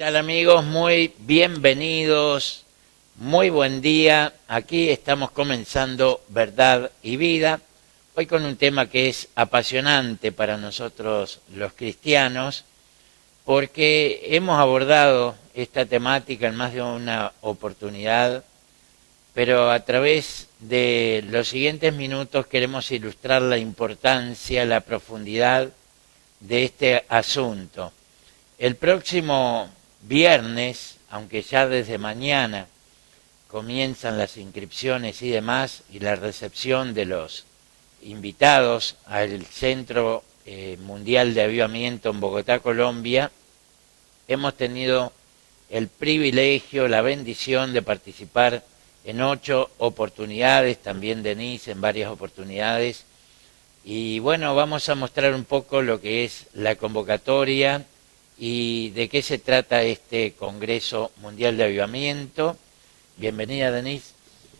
tal, amigos? Muy bienvenidos, muy buen día. Aquí estamos comenzando Verdad y Vida, hoy con un tema que es apasionante para nosotros los cristianos, porque hemos abordado esta temática en más de una oportunidad, pero a través de los siguientes minutos queremos ilustrar la importancia, la profundidad de este asunto. El próximo viernes, aunque ya desde mañana comienzan las inscripciones y demás, y la recepción de los invitados al Centro Mundial de Avivamiento en Bogotá, Colombia, hemos tenido el privilegio, la bendición de participar en 8 oportunidades, también Denise en varias oportunidades, y bueno, vamos a mostrar un poco lo que es la convocatoria y de qué se trata este Congreso Mundial de Avivamiento. Bienvenida, Denise.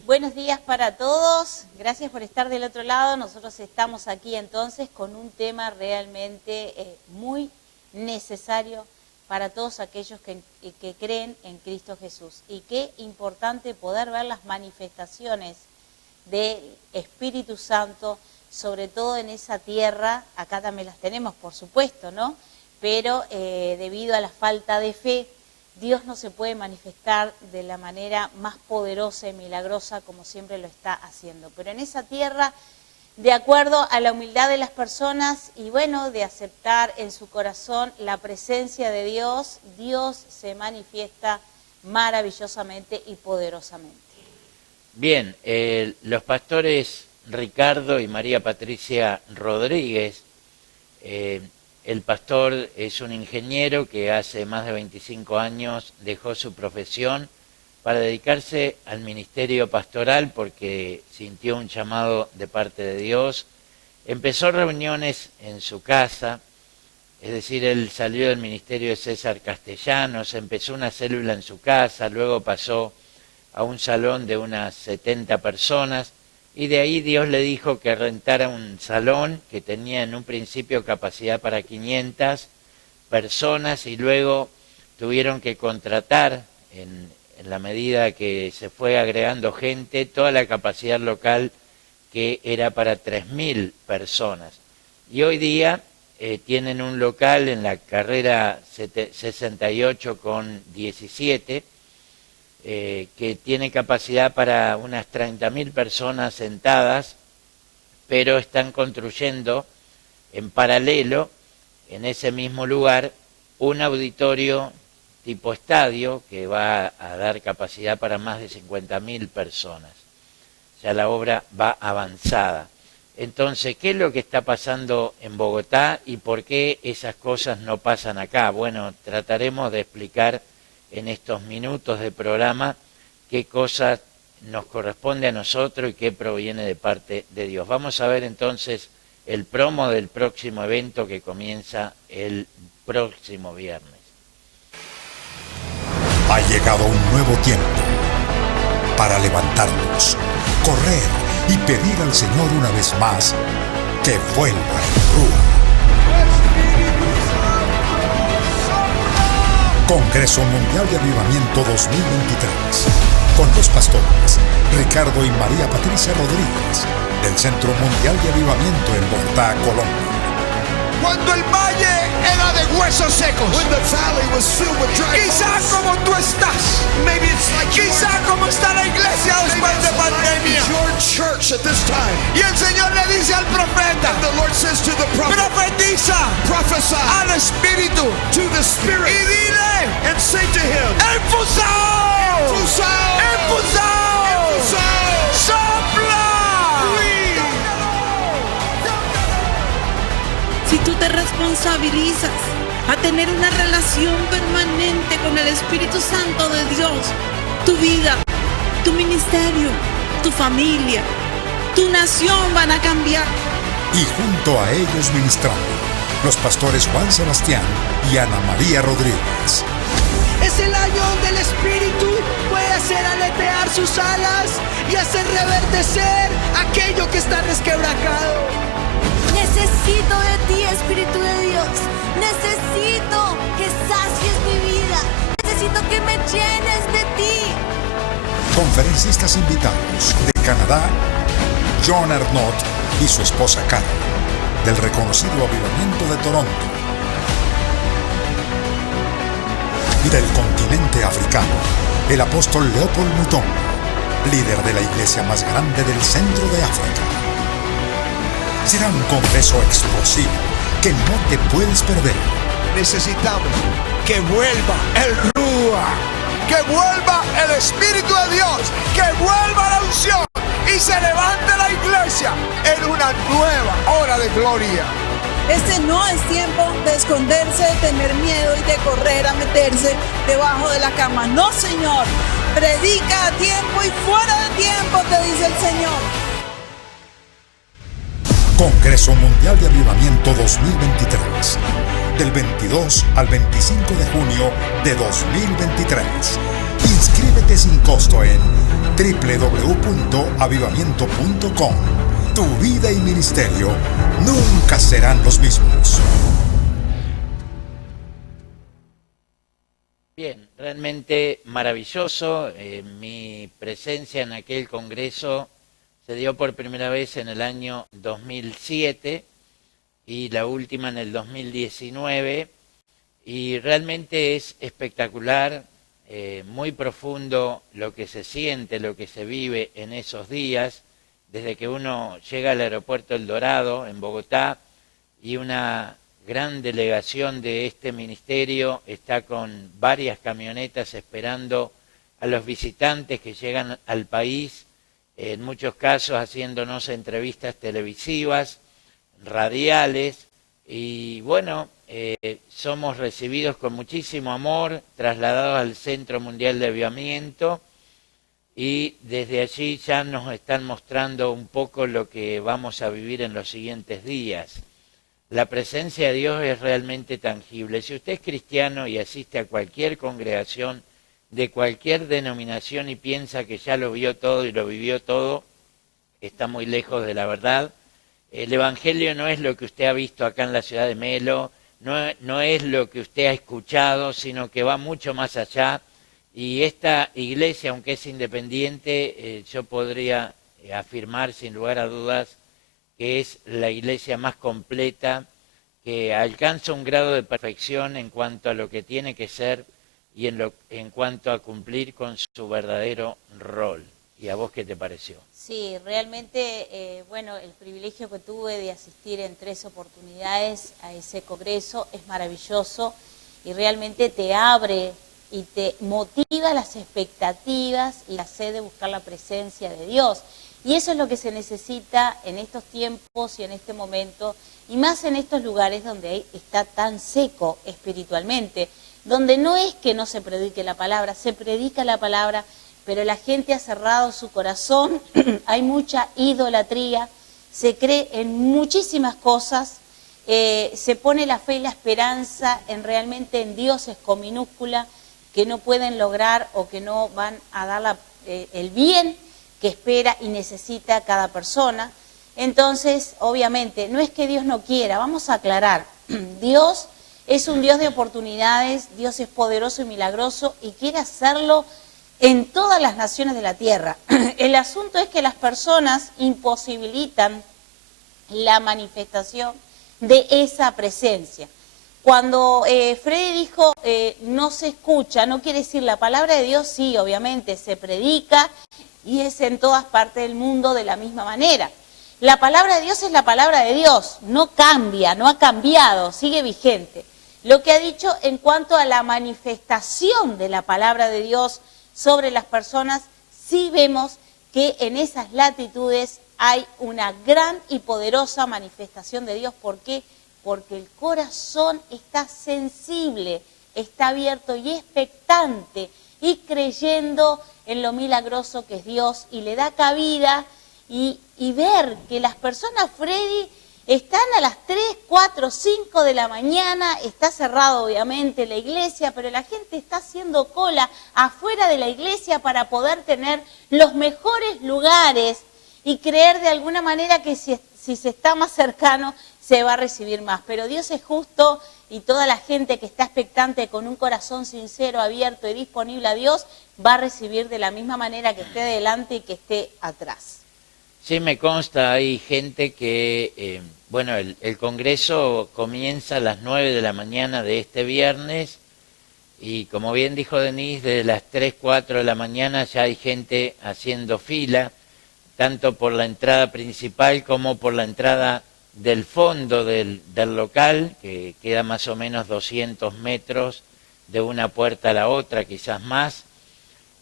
Buenos días para todos, gracias por estar del otro lado. Nosotros estamos aquí entonces con un tema realmente muy necesario para todos aquellos que creen en Cristo Jesús. Y qué importante poder ver las manifestaciones del Espíritu Santo, sobre todo en esa tierra. Acá también las tenemos, por supuesto, ¿no? Pero debido a la falta de fe, Dios no se puede manifestar de la manera más poderosa y milagrosa como siempre lo está haciendo. Pero en esa tierra, de acuerdo a la humildad de las personas y bueno, de aceptar en su corazón la presencia de Dios, Dios se manifiesta maravillosamente y poderosamente. Bien, los pastores Ricardo y María Patricia Rodríguez, el pastor es un ingeniero que hace más de 25 años dejó su profesión para dedicarse al ministerio pastoral porque sintió un llamado de parte de Dios. Empezó reuniones en su casa, es decir, él salió del ministerio de César Castellanos, empezó una célula en su casa, luego pasó a un salón de unas 70 personas, y de ahí Dios le dijo que rentara un salón que tenía en un principio capacidad para 500 personas y luego tuvieron que contratar, en la medida que se fue agregando gente, toda la capacidad local que era para 3.000 personas. Y hoy día tienen un local en la carrera 68 con 17, que tiene capacidad para unas 30.000 personas sentadas, pero están construyendo en paralelo, en ese mismo lugar, un auditorio tipo estadio que va a dar capacidad para más de 50.000 personas. Ya la obra va avanzada. Entonces, ¿qué es lo que está pasando en Bogotá y por qué esas cosas no pasan acá? Bueno, trataremos de explicar en estos minutos de programa qué cosas nos corresponde a nosotros y qué proviene de parte de Dios. Vamos a ver entonces el promo del próximo evento que comienza el próximo viernes. Ha llegado un nuevo tiempo para levantarnos, correr y pedir al Señor una vez más que vuelva en Rúa. Congreso Mundial de Avivamiento 2023, con los pastores Ricardo y María Patricia Rodríguez, del Centro Mundial de Avivamiento en Bogotá, Colombia. Cuando el valle era de huesos secos, quizá como tú estás, quizá como está la iglesia después de pandemia, y el Señor le dice al profeta, profetiza al Espíritu, y dile, ¡Enfusao! ¡Sopla! Si tú te responsabilizas a tener una relación permanente con el Espíritu Santo de Dios, tu vida, tu ministerio, tu familia, tu nación van a cambiar. Y junto a ellos ministrando, los pastores Juan Sebastián y Ana María Rodríguez. Es el año donde el Espíritu puede hacer aletear sus alas y hacer reverdecer aquello que está resquebrajado. Necesito de ti, Espíritu de Dios. Necesito que sacies mi vida. necesito que me llenes de ti. Conferencistas invitados de Canadá, John Arnott y su esposa Karen, del reconocido Avivamiento de Toronto, y del continente africano, el apóstol Leopold Mutombo, líder de la iglesia más grande del centro de África. Será un congreso explosivo que no te puedes perder. Necesitamos que vuelva el Ruach, que vuelva el Espíritu de Dios, que vuelva la unción y se levante la iglesia en una nueva hora de gloria. Este no es tiempo de esconderse, de tener miedo y de correr a meterse debajo de la cama. No, Señor. Predica a tiempo y fuera de tiempo, te dice el Señor. Congreso Mundial de Avivamiento 2023. Del 22 al 25 de junio de 2023. Inscríbete sin costo en www.avivamiento.com. Tu vida y ministerio nunca serán los mismos. Bien, realmente maravilloso. Mi presencia en aquel congreso se dio por primera vez en el año 2007 y la última en el 2019. Y realmente es espectacular, muy profundo lo que se siente, lo que se vive en esos días. Desde que uno llega al aeropuerto El Dorado, en Bogotá, y una gran delegación de este ministerio está con varias camionetas esperando a los visitantes que llegan al país, en muchos casos haciéndonos entrevistas televisivas, radiales, y bueno, somos recibidos con muchísimo amor, trasladados al Centro Mundial de Avivamiento, y desde allí ya nos están mostrando un poco lo que vamos a vivir en los siguientes días. La presencia de Dios es realmente tangible. Si usted es cristiano y asiste a cualquier congregación de cualquier denominación y piensa que ya lo vio todo y lo vivió todo, está muy lejos de la verdad. El Evangelio no es lo que usted ha visto acá en la ciudad de Melo, no es lo que usted ha escuchado, sino que va mucho más allá. Y esta iglesia, aunque es independiente, yo podría afirmar sin lugar a dudas que es la iglesia más completa, que alcanza un grado de perfección en cuanto a lo que tiene que ser y en cuanto a cumplir con su verdadero rol. ¿Y a vos qué te pareció? Sí, realmente, bueno, el privilegio que tuve de asistir en 3 oportunidades a ese congreso es maravilloso y realmente te abre y te motiva las expectativas y la sed de buscar la presencia de Dios. Y eso es lo que se necesita en estos tiempos y en este momento, y más en estos lugares donde está tan seco espiritualmente, donde no es que no se predique la palabra, se predica la palabra, pero la gente ha cerrado su corazón, hay mucha idolatría, se cree en muchísimas cosas, se pone la fe y la esperanza realmente en dioses con minúscula, que no pueden lograr o que no van a dar el bien que espera y necesita cada persona. Entonces, obviamente, no es que Dios no quiera, vamos a aclarar, Dios es un Dios de oportunidades, Dios es poderoso y milagroso y quiere hacerlo en todas las naciones de la tierra. El asunto es que las personas imposibilitan la manifestación de esa presencia. Cuando Freddy dijo no se escucha, no quiere decir la palabra de Dios, sí, obviamente se predica y es en todas partes del mundo de la misma manera. La palabra de Dios es la palabra de Dios, no cambia, no ha cambiado, sigue vigente. Lo que ha dicho en cuanto a la manifestación de la palabra de Dios sobre las personas, sí vemos que en esas latitudes hay una gran y poderosa manifestación de Dios. ¿Por qué? Porque el corazón está sensible, está abierto y expectante y creyendo en lo milagroso que es Dios y le da cabida y ver que las personas, Freddy, están a las 3, 4, 5 de la mañana, está cerrado obviamente la iglesia, pero la gente está haciendo cola afuera de la iglesia para poder tener los mejores lugares y creer de alguna manera que si si se está más cercano, se va a recibir más. Pero Dios es justo y toda la gente que está expectante con un corazón sincero, abierto y disponible a Dios, va a recibir de la misma manera que esté delante y que esté atrás. Sí, me consta, hay gente que, bueno, el Congreso comienza a las 9 de la mañana de este viernes y como bien dijo Denise, desde las 3, 4 de la mañana ya hay gente haciendo fila, tanto por la entrada principal como por la entrada del fondo del local, que queda más o menos 200 metros de una puerta a la otra, quizás más.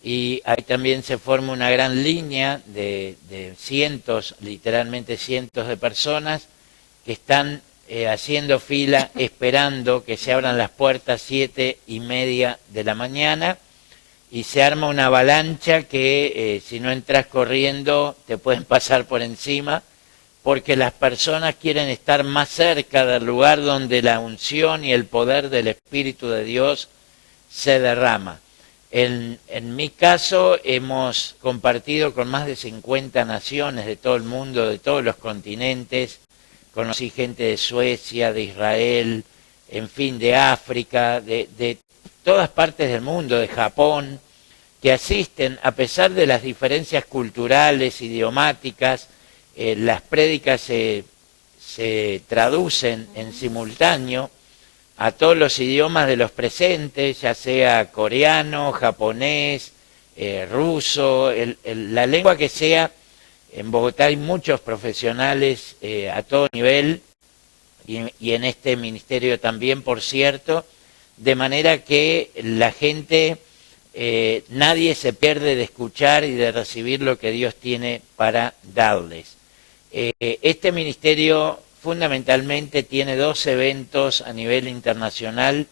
Y ahí también se forma una gran línea de cientos, literalmente cientos de personas que están haciendo fila esperando que se abran las puertas 7:30 de la mañana y se arma una avalancha que si no entras corriendo te pueden pasar por encima porque las personas quieren estar más cerca del lugar donde la unción y el poder del Espíritu de Dios se derrama. En mi caso hemos compartido con más de 50 naciones de todo el mundo, de todos los continentes. Conocí gente de Suecia, de Israel, en fin, de África, de todas partes del mundo, de Japón, que asisten, a pesar de las diferencias culturales, idiomáticas, las prédicas se traducen en simultáneo a todos los idiomas de los presentes, ya sea coreano, japonés, ruso, la lengua que sea. En Bogotá hay muchos profesionales a todo nivel y en este ministerio también, por cierto, de manera que la gente, nadie se pierde de escuchar y de recibir lo que Dios tiene para darles. Este ministerio fundamentalmente tiene 2 eventos a nivel internacional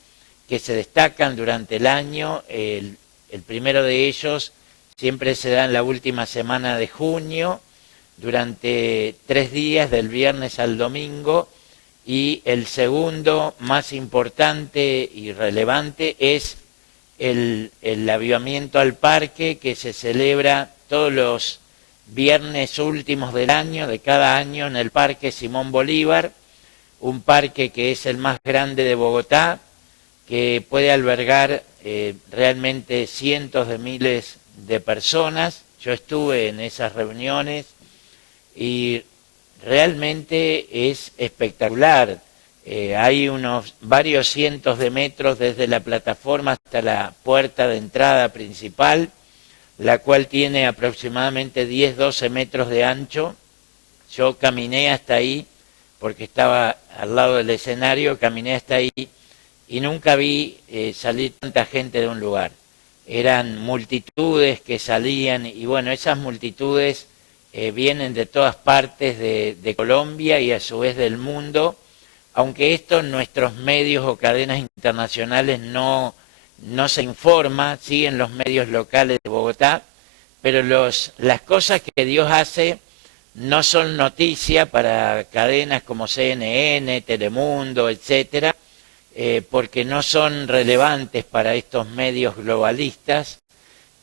que se destacan durante el año. El primero de ellos siempre se da en la última semana de junio, durante 3 días, del viernes al domingo, y el segundo, más importante y relevante, es el avivamiento al parque, que se celebra todos los viernes últimos del año, de cada año, en el Parque Simón Bolívar, un parque que es el más grande de Bogotá, que puede albergar realmente cientos de miles de personas. Yo estuve en esas reuniones y realmente es espectacular. Hay varios cientos de metros desde la plataforma hasta la puerta de entrada principal, la cual tiene aproximadamente 10-12 metros de ancho. Yo caminé hasta ahí, porque estaba al lado del escenario, caminé hasta ahí y nunca vi salir tanta gente de un lugar. Eran multitudes que salían y bueno, esas multitudes vienen de todas partes de Colombia y a su vez del mundo, aunque esto en nuestros medios o cadenas internacionales no se informa, sí, en los medios locales de Bogotá, pero las cosas que Dios hace no son noticia para cadenas como CNN, Telemundo, etcétera, porque no son relevantes para estos medios globalistas,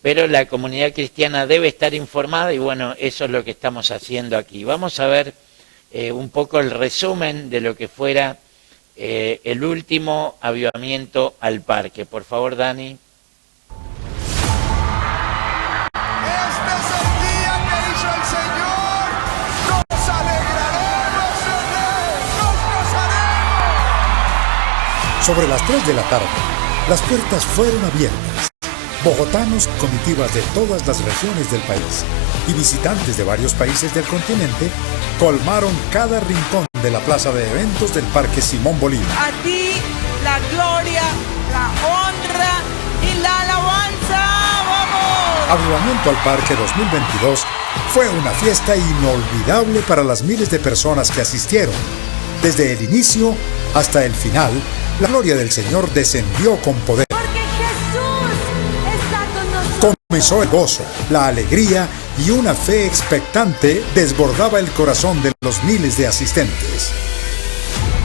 pero la comunidad cristiana debe estar informada y bueno, eso es lo que estamos haciendo aquí. Vamos a ver un poco el resumen de lo que fuera el último avivamiento al parque. Por favor, Dani. Este es el día que hizo el Señor. Nos alegraremos en Él. Nos gozaremos. Sobre las 3 de la tarde, las puertas fueron abiertas. Bogotanos, comitivas de todas las regiones del país y visitantes de varios países del continente colmaron cada rincón de la plaza de eventos del Parque Simón Bolívar. A ti la gloria, la honra y la alabanza. ¡Vamos! Avivamiento al Parque 2022 fue una fiesta inolvidable para las miles de personas que asistieron. Desde el inicio hasta el final, la gloria del Señor descendió con poder. Comenzó el gozo, la alegría y una fe expectante desbordaba el corazón de los miles de asistentes.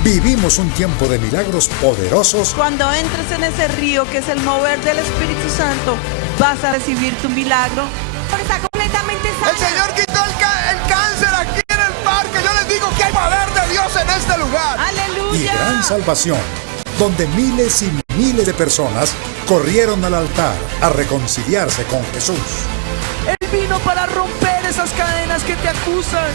Vivimos un tiempo de milagros poderosos. Cuando entres en ese río que es el mover del Espíritu Santo, vas a recibir tu milagro. Está completamente sana. El Señor quitó el cáncer aquí en el parque. Yo les digo salvación, donde miles y miles de personas corrieron al altar a reconciliarse con Jesús. Él vino para romper esas cadenas que te acusan.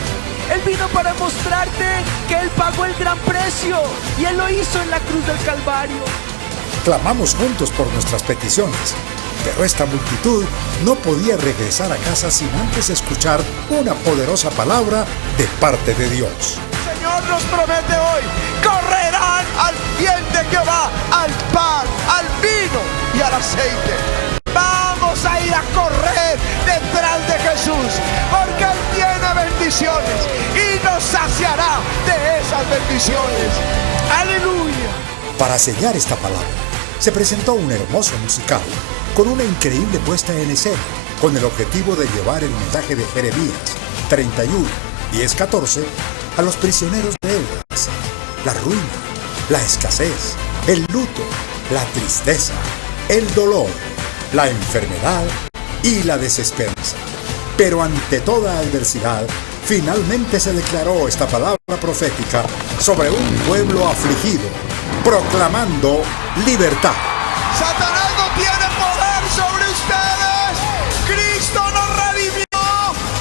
Él vino para mostrarte que Él pagó el gran precio y Él lo hizo en la cruz del Calvario. Clamamos juntos por nuestras peticiones, pero esta multitud no podía regresar a casa sin antes escuchar una poderosa palabra de parte de Dios. El Señor nos promete hoy, correrán al bien de Jehová, al pan, al vino y al aceite. Vamos a ir a correr detrás de Jesús, porque Él tiene bendiciones y nos saciará de esas bendiciones. ¡Aleluya! Para sellar esta palabra, se presentó un hermoso musical con una increíble puesta en escena, con el objetivo de llevar el mensaje de Jeremías 31, 10, 14 a los prisioneros de Euras. La ruina, la escasez, el luto, la tristeza, el dolor, la enfermedad y la desesperanza. Pero ante toda adversidad, finalmente se declaró esta palabra profética sobre un pueblo afligido, proclamando libertad. Satanás no tiene poder sobre ustedes. Cristo nos redimió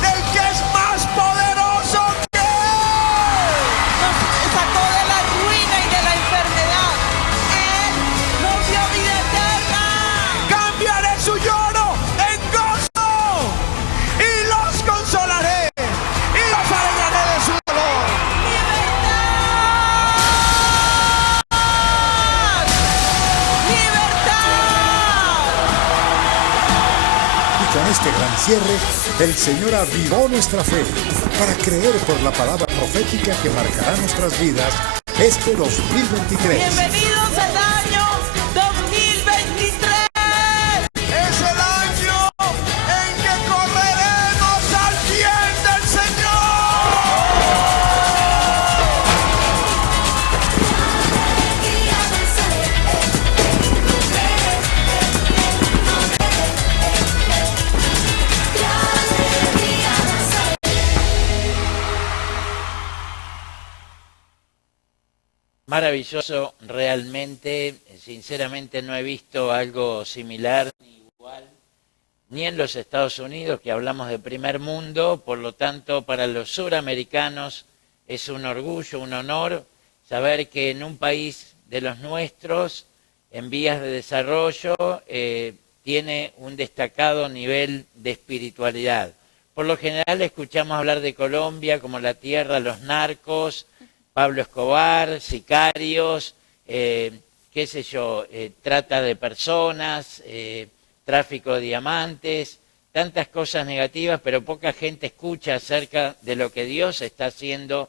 del que es más poderoso que Él. Nos sacó de la ruina y de la enfermedad. Él nos dio vida eterna. Cambiaré su lloro en gozo y los consolaré y los alegraré de su dolor. Con este gran cierre, el Señor avivó nuestra fe para creer por la palabra profética que marcará nuestras vidas este 2023. Bienvenidos al año 2023. Es el año en que correremos al bien del Señor. Maravilloso, realmente, sinceramente no he visto algo similar ni igual, ni en los Estados Unidos, que hablamos de primer mundo, por lo tanto para los suramericanos es un orgullo, un honor saber que en un país de los nuestros, en vías de desarrollo, tiene un destacado nivel de espiritualidad. Por lo general escuchamos hablar de Colombia como la tierra de los narcos, Pablo Escobar, sicarios, qué sé yo, trata de personas, tráfico de diamantes, tantas cosas negativas, pero poca gente escucha acerca de lo que Dios está haciendo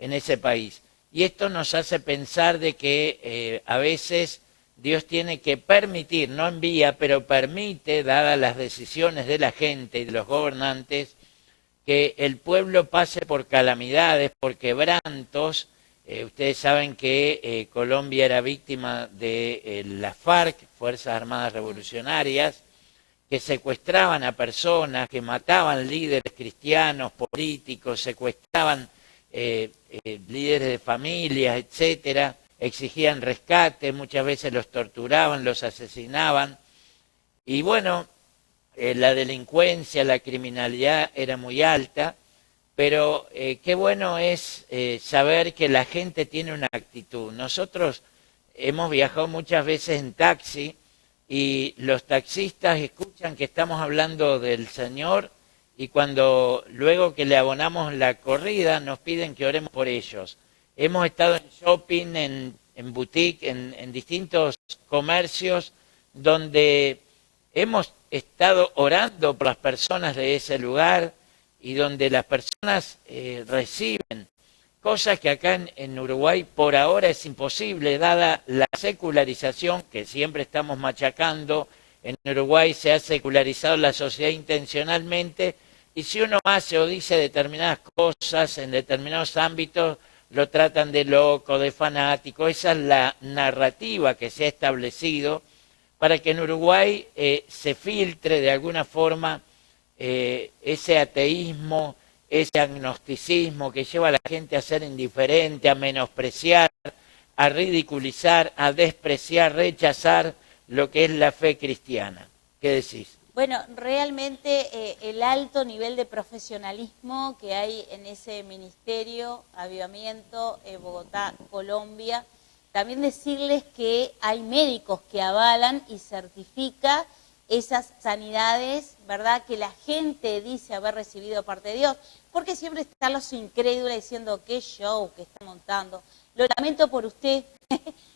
en ese país. Y esto nos hace pensar de que a veces Dios tiene que permitir, no envía, pero permite, dadas las decisiones de la gente y de los gobernantes, que el pueblo pase por calamidades, por quebrantos. Ustedes saben que Colombia era víctima de las FARC, Fuerzas Armadas Revolucionarias, que secuestraban a personas, que mataban líderes cristianos, políticos, secuestraban líderes de familias, etcétera, exigían rescate, muchas veces los torturaban, los asesinaban. Y bueno, la delincuencia, la criminalidad era muy alta, pero qué bueno es saber que la gente tiene una actitud. Nosotros hemos viajado muchas veces en taxi y los taxistas escuchan que estamos hablando del Señor y cuando luego que le abonamos la corrida nos piden que oremos por ellos. Hemos estado en shopping, en boutique, en distintos comercios donde hemos estado orando por las personas de ese lugar y donde las personas reciben cosas que acá en Uruguay por ahora es imposible, dada la secularización que siempre estamos machacando. En Uruguay se ha secularizado la sociedad intencionalmente y si uno hace o dice determinadas cosas en determinados ámbitos, lo tratan de loco, de fanático. Esa es la narrativa que se ha establecido para que en Uruguay se filtre de alguna forma ese ateísmo, ese agnosticismo que lleva a la gente a ser indiferente, a menospreciar, a ridiculizar, a despreciar, rechazar lo que es la fe cristiana. ¿Qué decís? Bueno, realmente el alto nivel de profesionalismo que hay en ese ministerio, Avivamiento, Bogotá, Colombia. También decirles que hay médicos que avalan y certifican esas sanidades, ¿verdad?, que la gente dice haber recibido de parte de Dios, porque siempre están los incrédulos diciendo qué show que está montando. Lo lamento por usted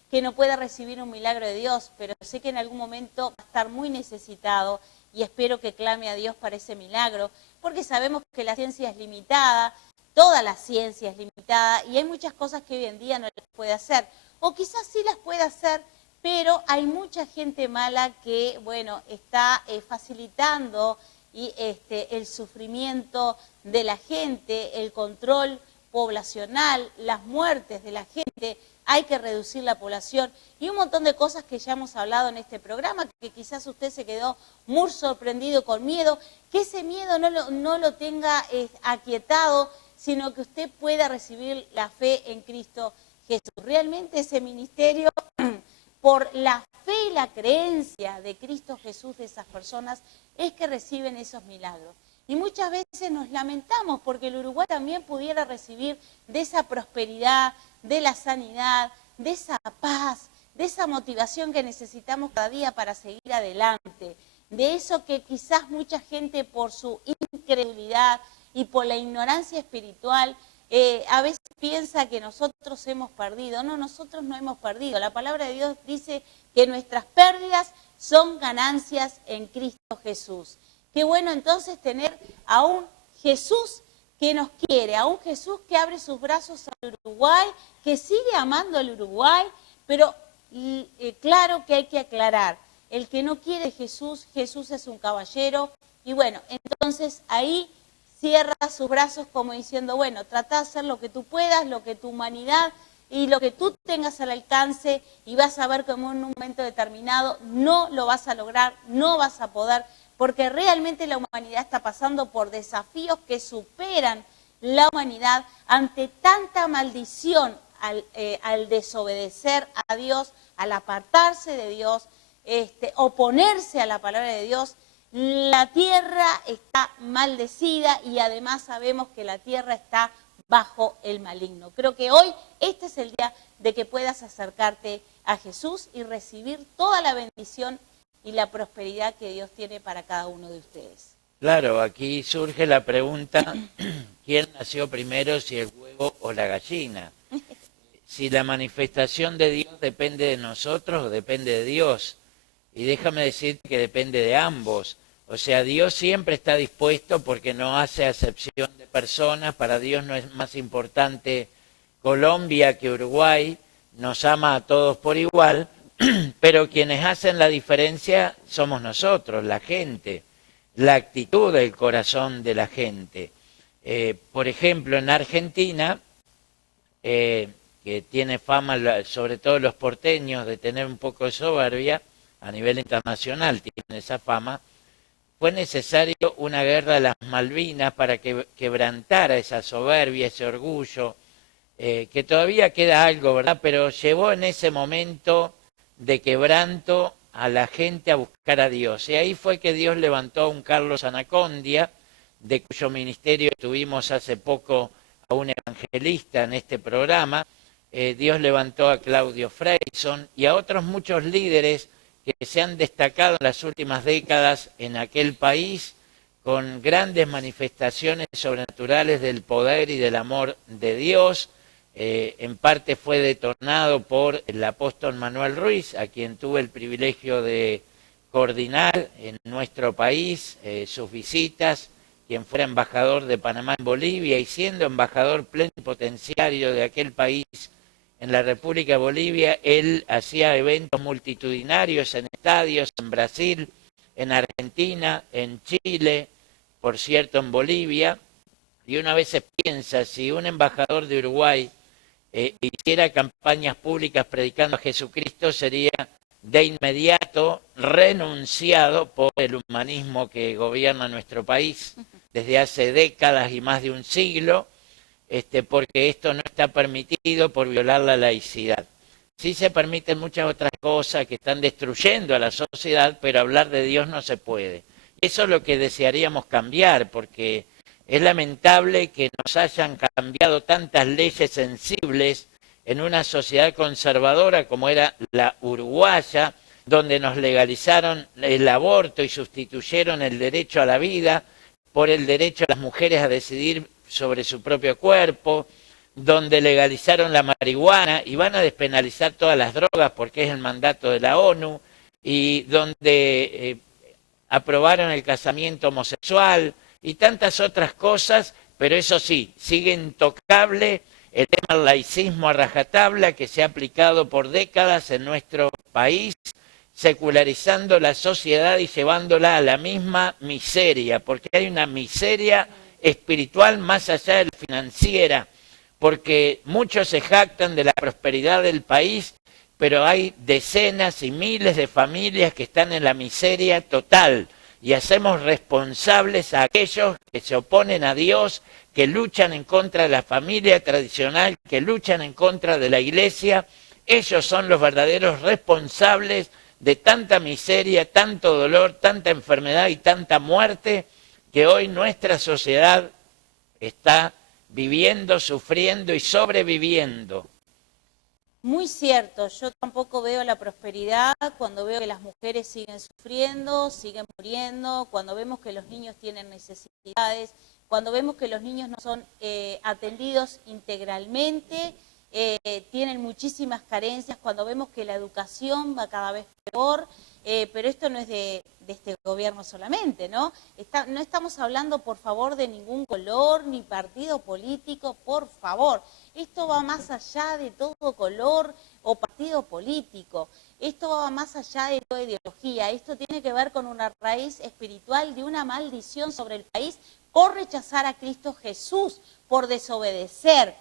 que no pueda recibir un milagro de Dios, pero sé que en algún momento va a estar muy necesitado y espero que clame a Dios para ese milagro, porque sabemos que la ciencia es limitada, toda la ciencia es limitada y hay muchas cosas que hoy en día no las puede hacer, o quizás sí las puede hacer, pero hay mucha gente mala que, bueno, está facilitando el sufrimiento de la gente, el control poblacional, las muertes de la gente. Hay que reducir la población y un montón de cosas que ya hemos hablado en este programa, que quizás usted se quedó muy sorprendido con miedo, que ese miedo no lo tenga aquietado, sino que usted pueda recibir la fe en Cristo Jesús. Realmente ese ministerio, por la fe y la creencia de Cristo Jesús de esas personas, es que reciben esos milagros. Y muchas veces nos lamentamos porque el Uruguay también pudiera recibir de esa prosperidad, de la sanidad, de esa paz, de esa motivación que necesitamos cada día para seguir adelante, de eso que quizás mucha gente por su incredulidad y por la ignorancia espiritual a veces piensa que nosotros hemos perdido. No, nosotros no hemos perdido. La palabra de Dios dice que nuestras pérdidas son ganancias en Cristo Jesús. Qué bueno entonces tener a un Jesús que nos quiere, a un Jesús que abre sus brazos al Uruguay, que sigue amando al Uruguay, pero claro que hay que aclarar, el que no quiere Jesús, Jesús es un caballero, y bueno, entonces ahí cierra sus brazos como diciendo, bueno, trata de hacer lo que tú puedas, lo que tu humanidad y lo que tú tengas al alcance, y vas a ver cómo en un momento determinado no lo vas a lograr, no vas a poder, porque realmente la humanidad está pasando por desafíos que superan la humanidad ante tanta maldición al desobedecer a Dios, al apartarse de Dios, oponerse a la palabra de Dios. La tierra está maldecida y además sabemos que la tierra está bajo el maligno. Creo que hoy este es el día de que puedas acercarte a Jesús y recibir toda la bendición y la prosperidad que Dios tiene para cada uno de ustedes. Claro, aquí surge la pregunta, ¿quién nació primero, si el huevo o la gallina? Si la manifestación de Dios depende de nosotros o depende de Dios. Y déjame decir que depende de ambos. O sea, Dios siempre está dispuesto porque no hace acepción de personas. Para Dios no es más importante Colombia que Uruguay. Nos ama a todos por igual. Pero quienes hacen la diferencia somos nosotros, la gente. La actitud del corazón de la gente. Por ejemplo, en Argentina, que tiene fama, sobre todo los porteños, de tener un poco de soberbia, a nivel internacional tiene esa fama, fue necesario una guerra de las Malvinas para que quebrantara esa soberbia, ese orgullo, que todavía queda algo, ¿verdad? Pero llevó en ese momento de quebranto a la gente a buscar a Dios. Y ahí fue que Dios levantó a un Carlos Anacondia, de cuyo ministerio tuvimos hace poco a un evangelista en este programa. Dios levantó a Claudio Freyson y a otros muchos líderes que se han destacado en las últimas décadas en aquel país con grandes manifestaciones sobrenaturales del poder y del amor de Dios. En parte fue detonado por el apóstol Manuel Ruiz, a quien tuve el privilegio de coordinar en nuestro país sus visitas, quien fuera embajador de Panamá en Bolivia y siendo embajador plenipotenciario de aquel país en la República de Bolivia, él hacía eventos multitudinarios en estadios, en Brasil, en Argentina, en Chile, por cierto en Bolivia, y una vez se piensa, si un embajador de Uruguay hiciera campañas públicas predicando a Jesucristo, sería de inmediato renunciado por el humanismo que gobierna nuestro país desde hace décadas y más de un siglo, porque esto no está permitido por violar la laicidad. sí se permiten muchas otras cosas que están destruyendo a la sociedad, pero hablar de Dios no se puede. Eso es lo que desearíamos cambiar, porque es lamentable que nos hayan cambiado tantas leyes sensibles en una sociedad conservadora como era la uruguaya, donde nos legalizaron el aborto y sustituyeron el derecho a la vida por el derecho a las mujeres a decidir sobre su propio cuerpo, donde legalizaron la marihuana y van a despenalizar todas las drogas porque es el mandato de la ONU, y donde aprobaron el casamiento homosexual y tantas otras cosas, pero eso sí, sigue intocable el tema del laicismo a rajatabla que se ha aplicado por décadas en nuestro país, secularizando la sociedad y llevándola a la misma miseria, porque hay una miseria espiritual más allá de la financiera, porque muchos se jactan de la prosperidad del país, pero hay decenas y miles de familias que están en la miseria total, y hacemos responsables a aquellos que se oponen a Dios, que luchan en contra de la familia tradicional, que luchan en contra de la iglesia. Ellos son los verdaderos responsables de tanta miseria, tanto dolor, tanta enfermedad y tanta muerte que hoy nuestra sociedad está viviendo, sufriendo y sobreviviendo. Muy cierto, yo tampoco veo la prosperidad cuando veo que las mujeres siguen sufriendo, siguen muriendo, cuando vemos que los niños tienen necesidades, cuando vemos que los niños no son atendidos integralmente, tienen muchísimas carencias, cuando vemos que la educación va cada vez peor, pero esto no es de este gobierno solamente, ¿no? No estamos hablando, por favor, de ningún color ni partido político, por favor. Esto va más allá de todo color o partido político. Esto va más allá de toda ideología. Esto tiene que ver con una raíz espiritual de una maldición sobre el país por rechazar a Cristo Jesús, por desobedecer.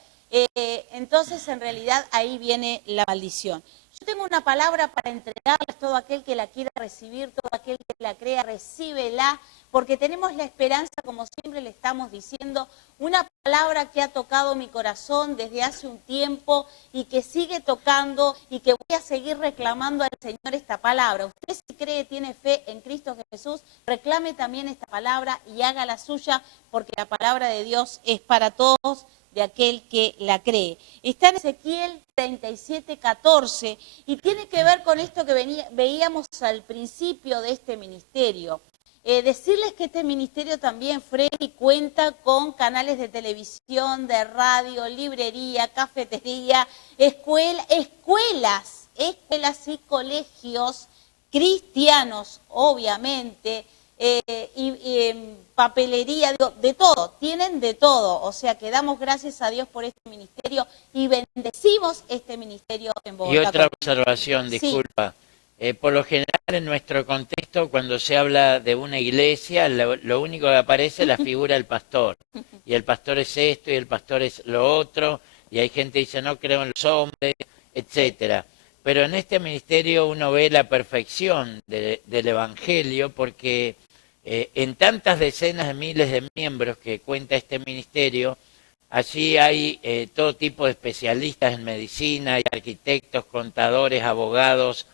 Entonces, en realidad, ahí viene la maldición. Yo tengo una palabra para entregarles, todo aquel que la quiera recibir, todo aquel que la crea, recíbela, porque tenemos la esperanza, como siempre le estamos diciendo, una palabra que ha tocado mi corazón desde hace un tiempo y que sigue tocando y que voy a seguir reclamando al Señor esta palabra. Usted si cree, tiene fe en Cristo Jesús, reclame también esta palabra y haga la suya, porque la palabra de Dios es para todos, de aquel que la cree. Está en Ezequiel 37:14 y tiene que ver con esto que veíamos al principio de este ministerio. Decirles que este ministerio también, Freddy, cuenta con canales de televisión, de radio, librería, cafetería, escuelas y colegios cristianos, obviamente, y papelería, digo, de todo, tienen de todo. O sea que damos gracias a Dios por este ministerio y bendecimos este ministerio en Bogotá. Y otra observación, disculpa. Sí. Por lo general en nuestro contexto, cuando se habla de una iglesia, lo único que aparece es la figura del pastor. Y el pastor es esto y el pastor es lo otro. Y hay gente que dice, no creo en los hombres, etcétera. Pero en este ministerio uno ve la perfección del Evangelio, porque en tantas decenas de miles de miembros que cuenta este ministerio, allí hay todo tipo de especialistas en medicina, hay arquitectos, contadores, abogados,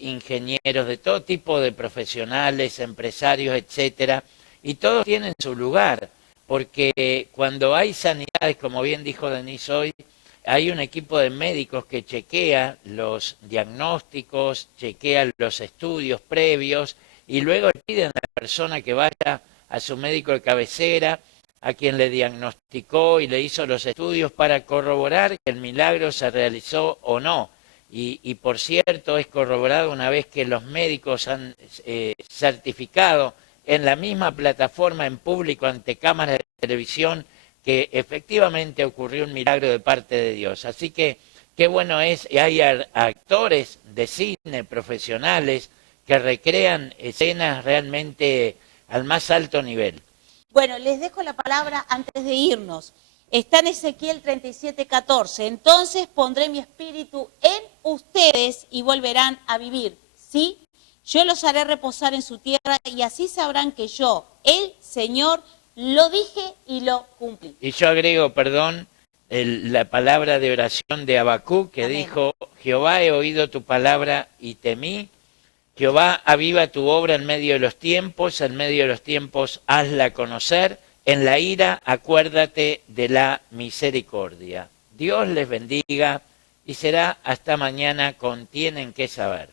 ingenieros, de todo tipo de profesionales, empresarios, etcétera, y todos tienen su lugar, porque cuando hay sanidades, como bien dijo Denise hoy, hay un equipo de médicos que chequea los diagnósticos, chequea los estudios previos y luego le piden a la persona que vaya a su médico de cabecera, a quien le diagnosticó y le hizo los estudios para corroborar que el milagro se realizó o no. Y por cierto, es corroborado una vez que los médicos han certificado en la misma plataforma en público ante cámaras de televisión que efectivamente ocurrió un milagro de parte de Dios. Así que qué bueno es, y hay actores de cine profesionales que recrean escenas realmente al más alto nivel. Bueno, les dejo la palabra antes de irnos. Está en Ezequiel 37:14. Entonces pondré mi espíritu en ustedes y volverán a vivir. ¿Sí? Yo los haré reposar en su tierra y así sabrán que yo, el Señor, lo dije y lo cumplí. Y yo agrego, perdón, la palabra de oración de Habacuc que Amén. dijo: Jehová, he oído tu palabra y temí. Jehová, aviva tu obra en medio de los tiempos hazla conocer. En la ira acuérdate de la misericordia. Dios les bendiga y será hasta mañana con Tienen que Saber.